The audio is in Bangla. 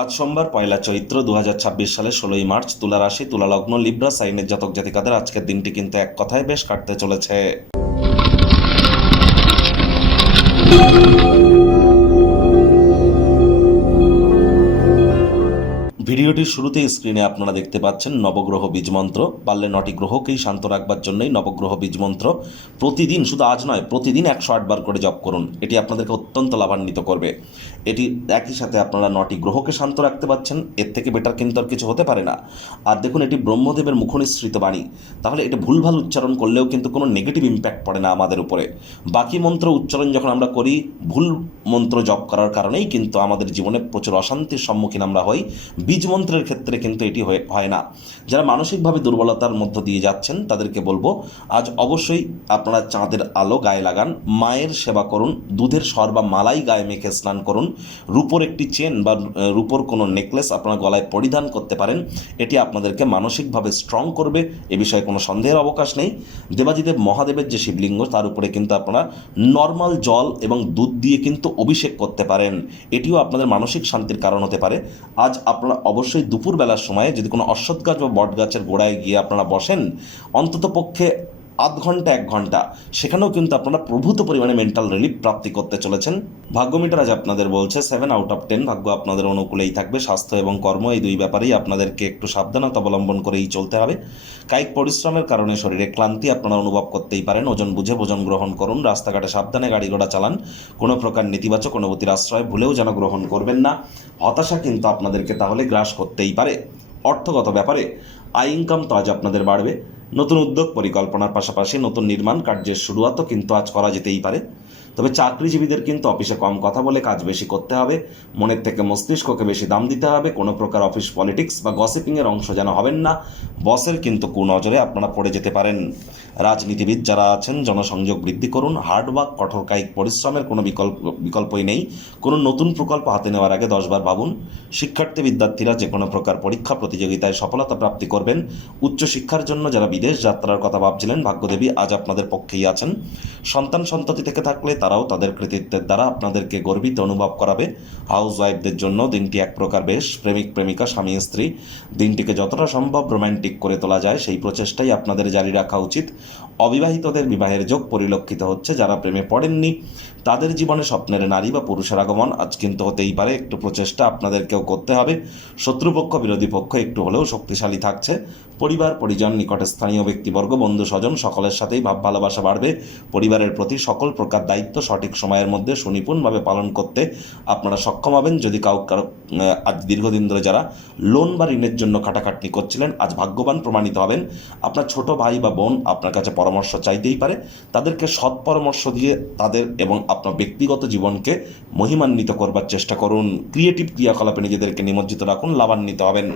আজ সোমবার পয়লা চৈত্র 2026 সালের 16ই মার্চ। তুলা রাশি, তুলা লগ্ন, লিব্রা সাইনের জাতক জাতিকাদের আজকের দিনটি কিন্তু এক কথায় বেশ কাটতে চলেছে। ভিডিওটির শুরুতেই স্ক্রিনে আপনারা দেখতে পাচ্ছেন নবগ্রহ বীজমন্ত্র। পারলে 9টি গ্রহকেই শান্ত রাখবার জন্যই নবগ্রহ বীজমন্ত্র প্রতিদিন, শুধু আজ নয়, প্রতিদিন 108 বার করে জপ করুন। এটি আপনাদেরকে অত্যন্ত লাভান্বিত করবে। এটি একই সাথে আপনারা 9টি গ্রহকে শান্ত রাখতে পারছেন, এর থেকে বেটার কিন্তু আর কিছু হতে পারে না। আর দেখুন, এটি ব্রহ্মদেবের মুখনিসৃত বাণী, তাহলে এটা ভুলভাল উচ্চারণ করলেও কিন্তু কোনো নেগেটিভ ইম্প্যাক্ট পড়ে না আমাদের উপরে। বাকি মন্ত্র উচ্চারণ যখন আমরা করি, ভুল মন্ত্র জপ করার কারণেই কিন্তু আমাদের জীবনে প্রচুর অশান্তির সম্মুখীন আমরা হই। বীজ মন্ত্রের ক্ষেত্রে কিন্তু এটি হয় না। যারা মানসিকভাবে দুর্বলতার মধ্য দিয়ে যাচ্ছেন তাদেরকে বলবো, আজ অবশ্যই আপনারা চাঁদের আলো গায়ে লাগান, মায়ের সেবা করুন, দুধের সর বা মালাই গায়ে মেখে স্নান করুন, রূপোর একটি চেন বা রূপোর কোনো নেকলেস আপনারা গলায় পরিধান করতে পারেন। এটি আপনাদেরকে মানসিকভাবে স্ট্রং করবে, এ বিষয়ে কোনো সন্দেহের অবকাশ নেই। দেবাজিদেব মহাদেবের যে শিবলিঙ্গ, তার উপরে কিন্তু আপনারা নর্মাল জল এবং দুধ দিয়ে কিন্তু অভিষেক করতে পারেন। এটিও আপনাদের মানসিক শান্তির কারণ হতে পারে। আজ আপনারা অবশ্যই দুপুরবেলার সময়ে যদি কোনো অশ্বত্থ গাছ বা বট গাছের গোড়ায় গিয়ে আপনারা বসেন, অন্তত পক্ষে আধ ঘন্টা 1 ঘন্টা, সেখানেও কিন্তু আপনারা প্রভূত পরিমাণে মেন্টাল রিলিফ প্রাপ্তি করতে চলেছেন। ভাগ্যমিটার আজ আপনাদের বলছে 7 আউট অফ 10। ভাগ্য আপনাদের অনুকূলেই থাকবে। স্বাস্থ্য এবং কর্ম, এই দুই ব্যাপারেই আপনাদেরকে একটু সাবধানতা অবলম্বন করেই চলতে হবে। কায়িক পরিশ্রমের কারণে শরীরে ক্লান্তি আপনারা অনুভব করতেই পারেন। ওজন বুঝে ভোজন গ্রহণ করুন। রাস্তাঘাটে সাবধানে গাড়ি ঘোড়া চালান। কোনো প্রকার নেতিবাচক অনুভূতির আশ্রয় ভুলেও যেন গ্রহণ করবেন না। হতাশা কিন্তু আপনাদেরকে তাহলে গ্রাস করতেই পারে। অর্থগত ব্যাপারে আয় ইনকাম তো আজ আপনাদের বাড়বে। নতুন উদ্যোগ পরিকল্পনার পাশাপাশি নতুন নির্মাণ কার্যের শুরুয়াতও কিন্তু আজ করা যেতেই পারে। তবে চাকরিজীবীদের কিন্তু অফিসে কম কথা বলে কাজ বেশি করতে হবে। মনের থেকে মস্তিষ্ককে বেশি দাম দিতে হবে। কোনো প্রকার অফিস পলিটিক্স বা গসিপিংয়ের অংশ যেন হবেন না। বসের কিন্তু কুনজরে আপনারা পড়ে যেতে পারেন। রাজনীতিবিদ যারা আছেন, জনসংযোগ বৃদ্ধি করুন। হার্ডওয়ার্ক, কঠোর কায়িক পরিশ্রমের কোনো বিকল্পই নেই। কোনো নতুন প্রকল্প হাতে নেওয়ার আগে 10 বার ভাবুন। শিক্ষার্থী বিদ্যার্থীরা যে কোনো প্রকার পরীক্ষা প্রতিযোগিতায় সফলতা প্রাপ্তি করবেন। উচ্চশিক্ষার জন্য যারা বিদেশ যাত্রার কথা ভাবছিলেন, ভাগ্যদেবী আজ আপনাদের পক্ষেই আছেন। সন্তান সন্ততি থেকে থাকলে তারাও তাদের কৃতিত্বের দ্বারা আপনাদেরকে গর্বিত অনুভব করাবে। হাউস ওয়াইফদের জন্য দিনটি এক প্রকার বেশ। প্রেমিক প্রেমিকা, স্বামী স্ত্রী, দিনটিকে যতটা সম্ভব রোম্যান্টিক করে তোলা যায় সেই প্রচেষ্টাই আপনাদের জারি রাখা উচিত। অবিবাহিতদের বিবাহের যোগ পরিলক্ষিত হচ্ছে। যারা প্রেমে পড়েননি তাদের জীবনে স্বপ্নের নারী বা পুরুষের আগমন আজ কিন্তু হতেই পারে। একটু প্রচেষ্টা আপনাদেরকেও করতে হবে। শত্রুপক্ষ বিরোধী পক্ষ একটু হলেও শক্তিশালী থাকছে। পরিবার পরিজন, নিকটে স্থানীয় ব্যক্তিবর্গ, বন্ধু স্বজন সকলের সাথেই ভাব ভালোবাসা বাড়বে। পরিবারের প্রতি সকল প্রকার দায়িত্ব সঠিক সময়ের মধ্যে সুনিপুণভাবে পালন করতে আপনারা সক্ষম হবেন। যদি কারো আজ দীর্ঘদিন ধরে যারা লোন বা ঋণের জন্য খাটাখাটনি করছিলেন, আজ ভাগ্যবান প্রমাণিত হবেন। আপনার ছোট ভাই বা বোন আপনার কাছে পরামর্শ চাইতেই পারে। তাদেরকে সৎ পরামর্শ দিয়ে তাদের এবং আপনার ব্যক্তিগত জীবনকে মহিমান্বিত করবার চেষ্টা করুন। ক্রিয়েটিভ ক্রিয়াকলাপে নিজেদেরকে নিমজ্জিত রাখুন, লাভান্বিত হবেন।